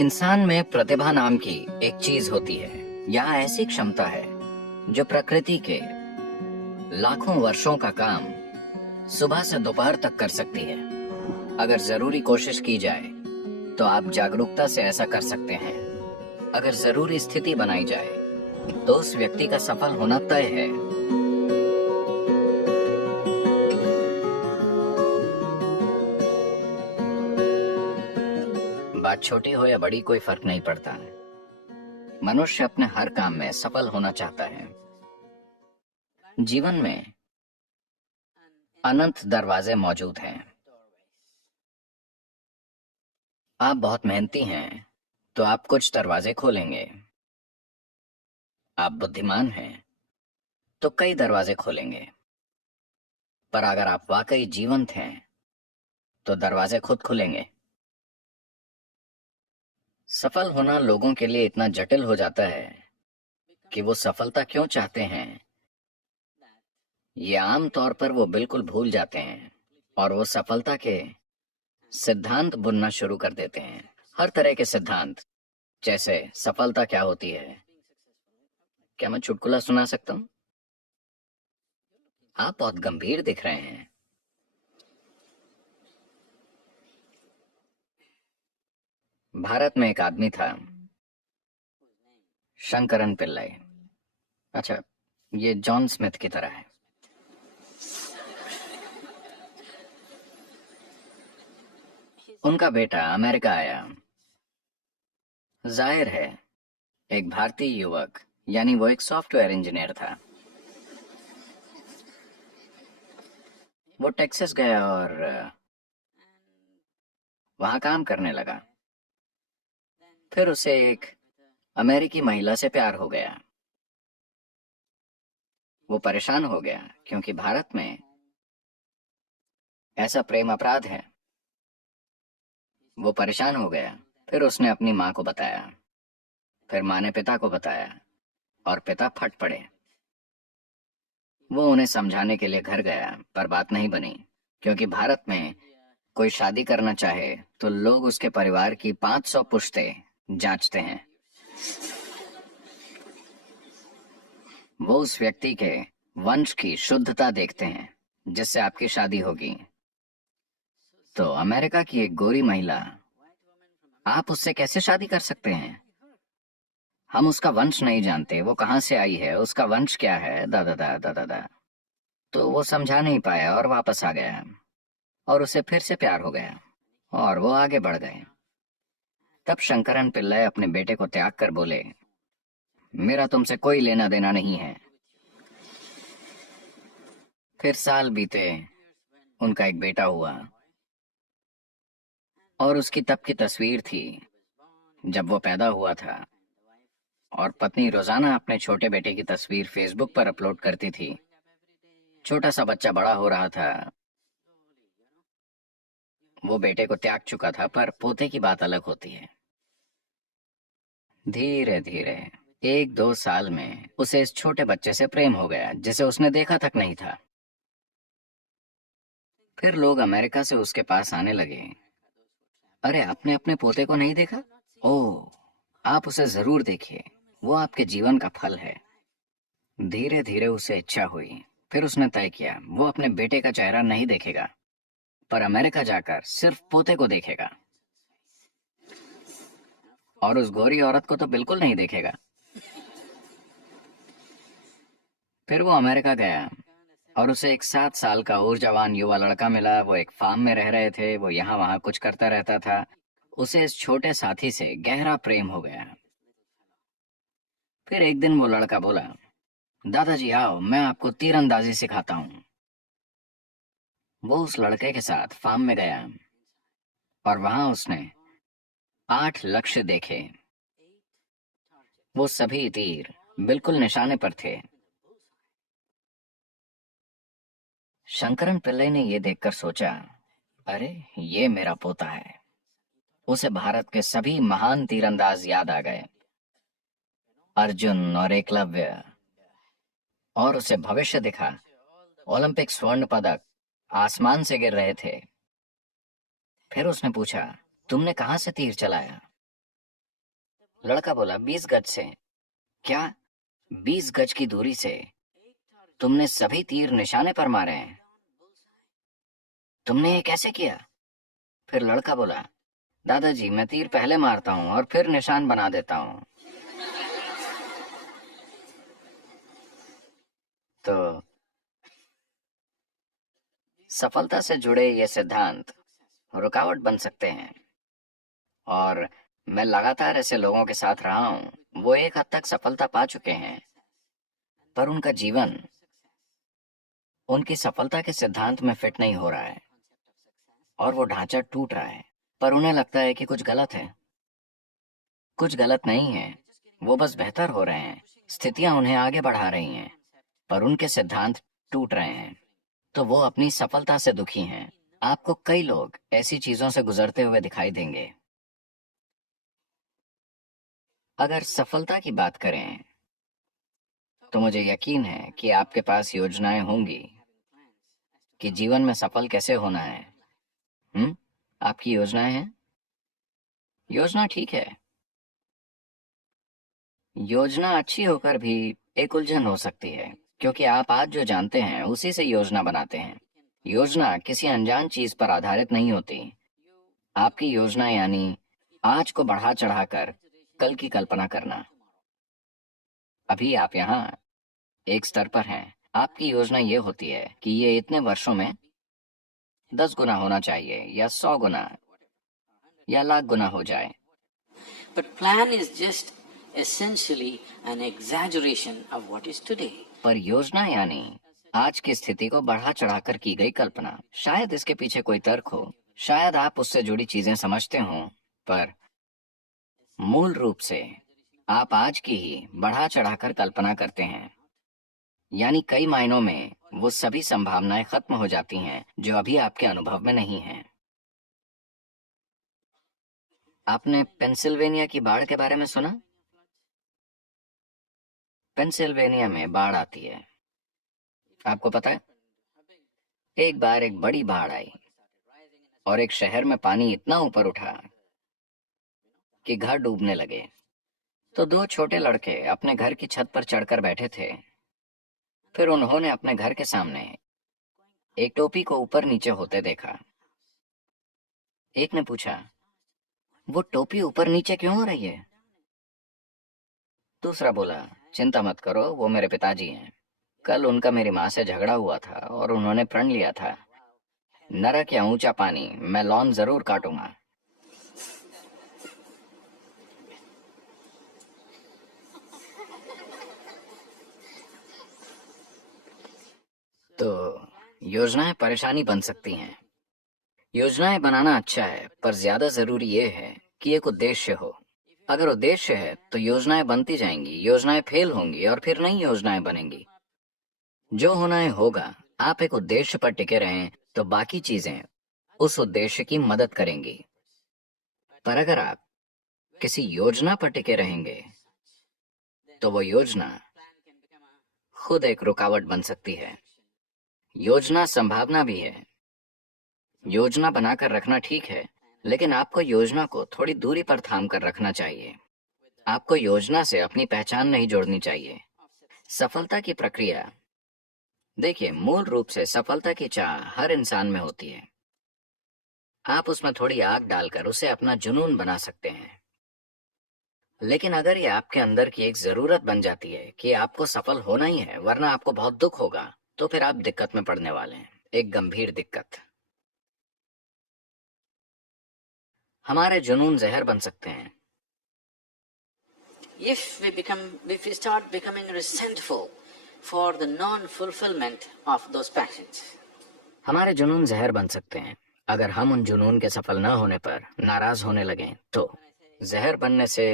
इंसान में प्रतिभा नाम की एक चीज होती है। यह ऐसी क्षमता है जो प्रकृति के लाखों वर्षों का काम सुबह से दोपहर तक कर सकती है। अगर जरूरी कोशिश की जाए तो आप जागरूकता से ऐसा कर सकते हैं। अगर जरूरी स्थिति बनाई जाए तो उस व्यक्ति का सफल होना तय है। बात छोटी हो या बड़ी कोई फर्क नहीं पड़ता। मनुष्य अपने हर काम में सफल होना चाहता है। जीवन में अनंत दरवाजे मौजूद हैं। आप बहुत मेहनती हैं तो आप कुछ दरवाजे खोलेंगे। आप बुद्धिमान हैं तो कई दरवाजे खोलेंगे। पर अगर आप वाकई जीवंत हैं तो दरवाजे खुद खुलेंगे। सफल होना लोगों के लिए इतना जटिल हो जाता है कि वो सफलता क्यों चाहते हैं ये आम तौर पर वो बिल्कुल भूल जाते हैं और वो सफलता के सिद्धांत बुनना शुरू कर देते हैं। हर तरह के सिद्धांत, जैसे सफलता क्या होती है। क्या मैं चुटकुला सुना सकता हूं? आप बहुत गंभीर दिख रहे हैं। भारत में एक आदमी था, शंकरन पिल्लई। अच्छा, ये जॉन स्मिथ की तरह है। उनका बेटा अमेरिका आया। जाहिर है, एक भारतीय युवक, यानी वो एक सॉफ्टवेयर इंजीनियर था। वो टेक्सास गया और वहां काम करने लगा। फिर उसे एक अमेरिकी महिला से प्यार हो गया। वो परेशान हो गया क्योंकि भारत में ऐसा प्रेम अपराध है। वो परेशान हो गया। फिर उसने अपनी माँ को बताया। फिर माँ ने पिता को बताया और पिता फट पड़े। वो उन्हें समझाने के लिए घर गया, पर बात नहीं बनी, क्योंकि भारत में कोई शादी करना चाहे तो लोग उसके परिवार की 500 पुश्तें जांचते हैं। वो उस व्यक्ति के वंश की शुद्धता देखते हैं जिससे आपकी शादी होगी। तो अमेरिका की एक गोरी महिला, आप उससे कैसे शादी कर सकते हैं? हम उसका वंश नहीं जानते, वो कहाँ से आई है, उसका वंश क्या है, दादा दादा दादा। तो वो समझा नहीं पाया और वापस आ गया और उसे फिर से प्यार हो गया और वो आगे बढ़ गए। तब शंकरन पिल्लई अपने बेटे को त्याग कर बोले, मेरा तुमसे कोई लेना देना नहीं है। फिर साल बीते, उनका एक बेटा हुआ और उसकी तब की तस्वीर थी जब वो पैदा हुआ था, और पत्नी रोजाना अपने छोटे बेटे की तस्वीर फेसबुक पर अपलोड करती थी। छोटा सा बच्चा बड़ा हो रहा था। वो बेटे को त्याग चुका था, पर पोते की बात अलग होती है। धीरे धीरे 1-2 साल में उसे इस छोटे बच्चे से प्रेम हो गया जिसे उसने देखा तक नहीं था। फिर लोग अमेरिका से उसके पास आने लगे, अरे आपने अपने पोते को नहीं देखा? ओह, आप उसे जरूर देखिए, वो आपके जीवन का फल है। धीरे धीरे उसे इच्छा हुई। फिर उसने तय किया वो अपने बेटे का चेहरा नहीं देखेगा, पर अमेरिका जाकर सिर्फ पोते को देखेगा। और उस गोरी औरत को तो बिल्कुल नहीं देखेगा। फिर वो अमेरिका गया और उसे एक 7 साल का ऊर्जावान युवा लड़का मिला। वो एक फार्म में रह रहे थे। वो यहाँ वहाँ कुछ करता रहता था। उसे इस छोटे साथी से गहरा प्रेम हो गया। फिर एक दिन वो लड़का बोला, दादाजी आओ, मैं आपको तीरंदाजी सिखाता हूँ। वो उस लड़के के साथ फार्म में गया और वहां उसने 8 लक्ष्य देखे। वो सभी तीर बिल्कुल निशाने पर थे। शंकरन पिल्लई ने यह देखकर सोचा, अरे ये मेरा पोता है। उसे भारत के सभी महान तीरंदाज याद आ गए, अर्जुन और एकलव्य। और उसे भविष्य दिखा। ओलंपिक स्वर्ण पदक आसमान से गिर रहे थे। फिर उसने पूछा, तुमने कहां से तीर चलाया? लड़का बोला, 20 गज से। क्या? 20 गज की दूरी से तुमने सभी तीर निशाने पर मारे हैं? तुमने ये कैसे किया? फिर लड़का बोला, दादाजी मैं तीर पहले मारता हूँ और फिर निशान बना देता हूँ। तो सफलता से जुड़े ये सिद्धांत रुकावट बन सकते हैं, और मैं लगातार ऐसे लोगों के साथ रहा हूँ, वो एक हद तक सफलता पा चुके हैं, पर उनका जीवन उनकी सफलता के सिद्धांत में फिट नहीं हो रहा है और वो ढांचा टूट रहा है, पर उन्हें लगता है कि कुछ गलत है। कुछ गलत नहीं है, वो बस बेहतर हो रहे हैं, स्थितियां उन्हें आगे बढ़ा रही हैं, पर उनके सिद्धांत टूट रहे हैं, तो वो अपनी सफलता से दुखी हैं। आपको कई लोग ऐसी चीजों से गुजरते हुए दिखाई देंगे। अगर सफलता की बात करें तो मुझे यकीन है कि आपके पास योजनाएं होंगी कि जीवन में सफल कैसे होना है। आपकी योजनाएं हैं? योजना ठीक है। योजना अच्छी होकर भी एक उलझन हो सकती है, क्योंकि आप आज जो जानते हैं उसी से योजना बनाते हैं। योजना किसी अनजान चीज पर आधारित नहीं होती। आपकी योजना यानी आज को बढ़ा चढ़ाकर कल की कल्पना करना। अभी आप यहाँ एक स्तर पर हैं। आपकी योजना ये होती है कि ये इतने वर्षों में 10 गुना होना चाहिए, या 100 गुना, या लाख गुना हो जाए। But plan is just essentially an exaggeration of what is today. पर योजना यानी आज की स्थिति को बढ़ा चढ़ाकर की गई कल्पना। शायद इसके पीछे कोई तर्क हो, शायद आप उससे जुड़ी चीजें समझते हो, पर मूल रूप से आप आज की ही बढ़ा चढ़ाकर कल्पना करते हैं। यानी कई मायनों में वो सभी संभावनाएं खत्म हो जाती हैं जो अभी आपके अनुभव में नहीं हैं। आपने पेंसिल्वेनिया की बाढ़ के बारे में सुना? पेंसिल्वेनिया में बाढ़ आती है। आपको पता है, एक बार एक बड़ी बाढ़ आई और एक शहर में पानी इतना ऊपर उठा कि घर डूबने लगे। तो दो छोटे लड़के अपने घर की छत पर चढ़कर बैठे थे। फिर उन्होंने अपने घर के सामने एक टोपी को ऊपर नीचे होते देखा। एक ने पूछा, वो टोपी ऊपर नीचे क्यों हो रही है? दूसरा बोला, चिंता मत करो, वो मेरे पिताजी हैं। कल उनका मेरी माँ से झगड़ा हुआ था और उन्होंने प्रण लिया था, नरक या ऊंचा पानी, मैं लॉन जरूर काटूंगा। तो योजनाएं परेशानी बन सकती हैं। योजनाएं बनाना अच्छा है, पर ज्यादा जरूरी ये है कि एक उद्देश्य हो। अगर उद्देश्य है तो योजनाएं बनती जाएंगी, योजनाएं फेल होंगी और फिर नई योजनाएं बनेंगी। जो होना है होगा। आप एक उद्देश्य पर टिके रहें तो बाकी चीजें उस उद्देश्य की मदद करेंगी। पर अगर आप किसी योजना पर टिके रहेंगे तो वो योजना खुद एक रुकावट बन सकती है। योजना संभावना भी है। योजना बनाकर रखना ठीक है, लेकिन आपको योजना को थोड़ी दूरी पर थाम कर रखना चाहिए। आपको योजना से अपनी पहचान नहीं जोड़नी चाहिए। सफलता की प्रक्रिया, देखिए, मूल रूप से सफलता की चाह हर इंसान में होती है। आप उसमें थोड़ी आग डालकर उसे अपना जुनून बना सकते हैं, लेकिन अगर ये आपके अंदर की एक जरूरत बन जाती है कि आपको सफल होना ही है वरना आपको बहुत दुख होगा, तो फिर आप दिक्कत में पड़ने वाले हैं, एक गंभीर दिक्कत। हमारे जुनून जहर बन सकते हैं। If we start becoming resentful for the non-fulfillment of those passions, हमारे जुनून जहर बन सकते हैं अगर हम उन जुनून के सफल न होने पर नाराज होने लगें। तो जहर बनने से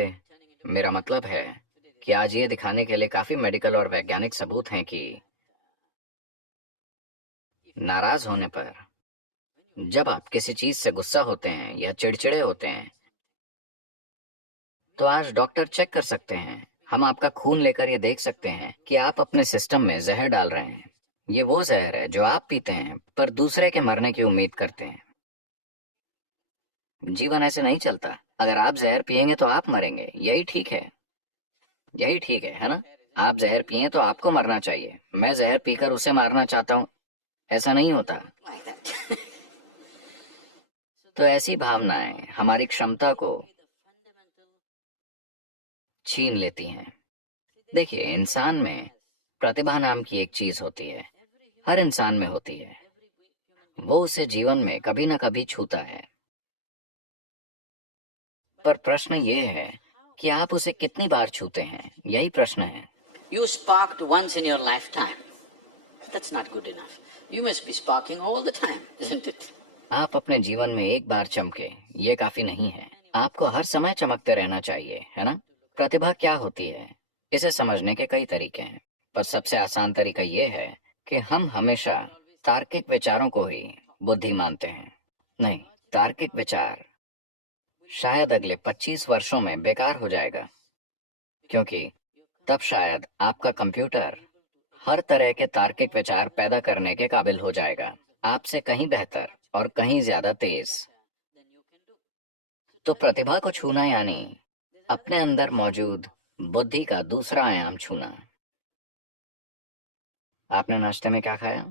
मेरा मतलब है कि आज ये दिखाने के लिए काफी मेडिकल और वैज्ञानिक सबूत हैं कि नाराज होने पर, जब आप किसी चीज से गुस्सा होते हैं या चिड़चिड़े होते हैं, तो आज डॉक्टर चेक कर सकते हैं। हम आपका खून लेकर ये देख सकते हैं कि आप अपने सिस्टम में जहर डाल रहे हैं। ये वो जहर है जो आप पीते हैं पर दूसरे के मरने की उम्मीद करते हैं। जीवन ऐसे नहीं चलता। अगर आप जहर पिएंगे तो आप मरेंगे, यही ठीक है, यही ठीक है ना? आप जहर पिए तो आपको मरना चाहिए, मैं जहर पीकर उसे मारना चाहता हूँ, ऐसा नहीं होता। like that. तो ऐसी भावनाएं हमारी क्षमता को छीन लेती हैं। देखिए, इंसान में प्रतिभा नाम की एक चीज होती है, हर इंसान में होती है, वो उसे जीवन में कभी ना कभी छूता है। पर प्रश्न ये है कि आप उसे कितनी बार छूते हैं, यही प्रश्न है। You sparked once in your lifetime. That's not good enough. You must be sparking all the time, isn't it? आप अपने जीवन में एक बार चमके, ये काफी नहीं है, आपको हर समय चमकते रहना चाहिए, है ना? प्रतिभा क्या होती है, इसे समझने के कई तरीके हैं, पर सबसे आसान तरीका ये है कि हम हमेशा तार्किक विचारों को ही बुद्धि मानते हैं। नहीं, तार्किक विचार शायद अगले 25 वर्षों में बेकार हो जाएगा, क्योंकि तब शायद आपका कंप्यूटर हर तरह के तार्किक विचार पैदा करने के काबिल हो जाएगा, आपसे कहीं बेहतर और कहीं ज्यादा तेज। तो प्रतिभा को छूना यानी अपने अंदर मौजूद बुद्धि का दूसरा आयाम छूना। आपने नाश्ते में क्या खाया?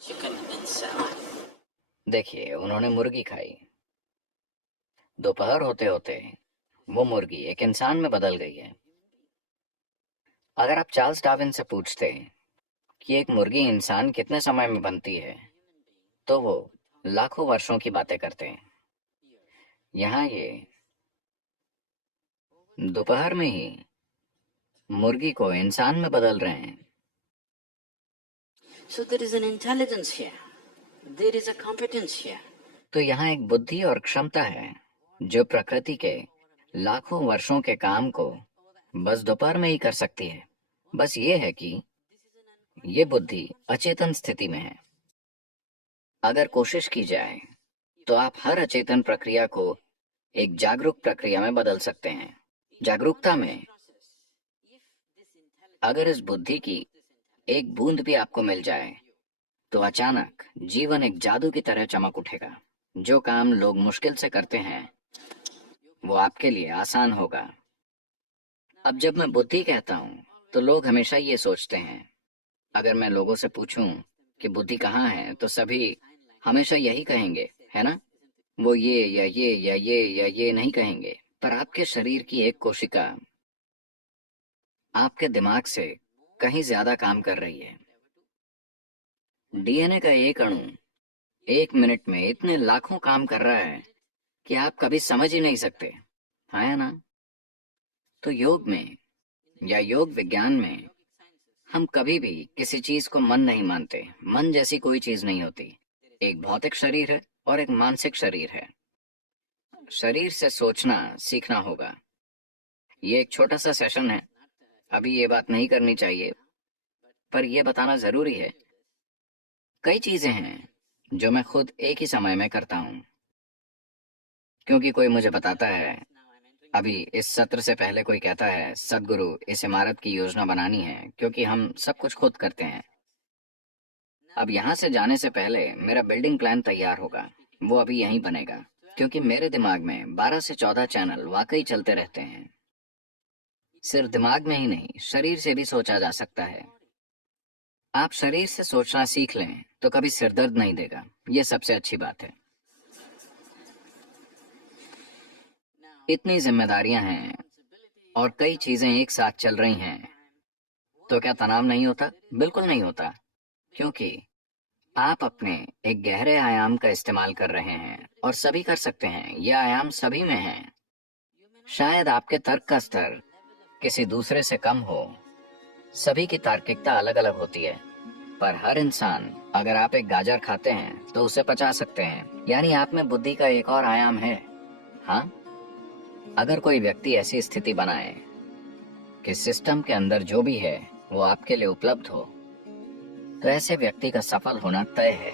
Chicken and salad. देखिए, उन्होंने मुर्गी खाई। दोपहर होते होते वो मुर्गी एक इंसान में बदल गई है। अगर आप चार्ल्स डार्विन से पूछते कि एक मुर्गी इंसान कितने समय में बनती है, तो वो लाखों वर्षों की बातें करते हैं। यहाँ ये दोपहर में ही मुर्गी को इंसान में बदल रहे हैं। So there is an intelligence here. There is a competence here. तो यहाँ एक बुद्धि और क्षमता है जो प्रकृति के लाखों वर्षों के काम को बस दोपहर में ही कर सकती है। बस ये है कि ये बुद्धि अचेतन स्थिति में है। अगर कोशिश की जाए तो आप हर अचेतन प्रक्रिया को एक जागरूक प्रक्रिया में बदल सकते हैं। जागरूकता में अगर इस बुद्धि की एक बूंद भी आपको मिल जाए तो अचानक जीवन एक जादू की तरह चमक उठेगा। जो काम लोग मुश्किल से करते हैं वो आपके लिए आसान होगा। अब जब मैं बुद्धि कहता हूँ तो लोग हमेशा ये सोचते हैं, अगर मैं लोगों से पूछूं कि बुद्धि कहाँ है तो सभी हमेशा यही कहेंगे, है ना? वो ये या ये या ये या ये नहीं कहेंगे। पर आपके शरीर की एक कोशिका आपके दिमाग से कहीं ज्यादा काम कर रही है। डीएनए का एक अणु 1 मिनट में इतने लाखों काम कर रहा है कि आप कभी समझ ही नहीं सकते, है ना? तो योग में या योग विज्ञान में हम कभी भी किसी चीज को मन नहीं मानते। मन जैसी कोई चीज नहीं होती। एक भौतिक शरीर है और एक मानसिक शरीर है। शरीर से सोचना सीखना होगा। ये एक छोटा सा सेशन है, अभी ये बात नहीं करनी चाहिए, पर यह बताना जरूरी है। कई चीजें हैं जो मैं खुद एक ही समय में करता हूँ, क्योंकि कोई मुझे बताता है। अभी इस सत्र से पहले कोई कहता है, सदगुरु इस इमारत की योजना बनानी है, क्योंकि हम सब कुछ खुद करते हैं। अब यहाँ से जाने से पहले मेरा बिल्डिंग प्लान तैयार होगा, वो अभी यहीं बनेगा, क्योंकि मेरे दिमाग में 12 से 14 चैनल वाकई चलते रहते हैं। सिर्फ दिमाग में ही नहीं, शरीर से भी सोचा जा सकता है। आप शरीर से सोचना सीख लें तो कभी सिरदर्द नहीं देगा, ये सबसे अच्छी बात है। इतनी जिम्मेदारियां हैं और कई चीजें एक साथ चल रही हैं, तो क्या तनाव नहीं होता? बिल्कुल नहीं होता, क्योंकि आप अपने एक गहरे आयाम का इस्तेमाल कर रहे हैं और सभी कर सकते हैं। यह आयाम सभी में है। शायद आपके तर्क का स्तर किसी दूसरे से कम हो, सभी की तार्किकता अलग अलग होती है, पर हर इंसान, अगर आप एक गाजर खाते हैं तो उसे पचा सकते हैं, यानी आप में बुद्धि का एक और आयाम है। हाँ, अगर कोई व्यक्ति ऐसी स्थिति बनाए कि सिस्टम के अंदर जो भी है वो आपके लिए उपलब्ध हो, तो ऐसे व्यक्ति का सफल होना तय है।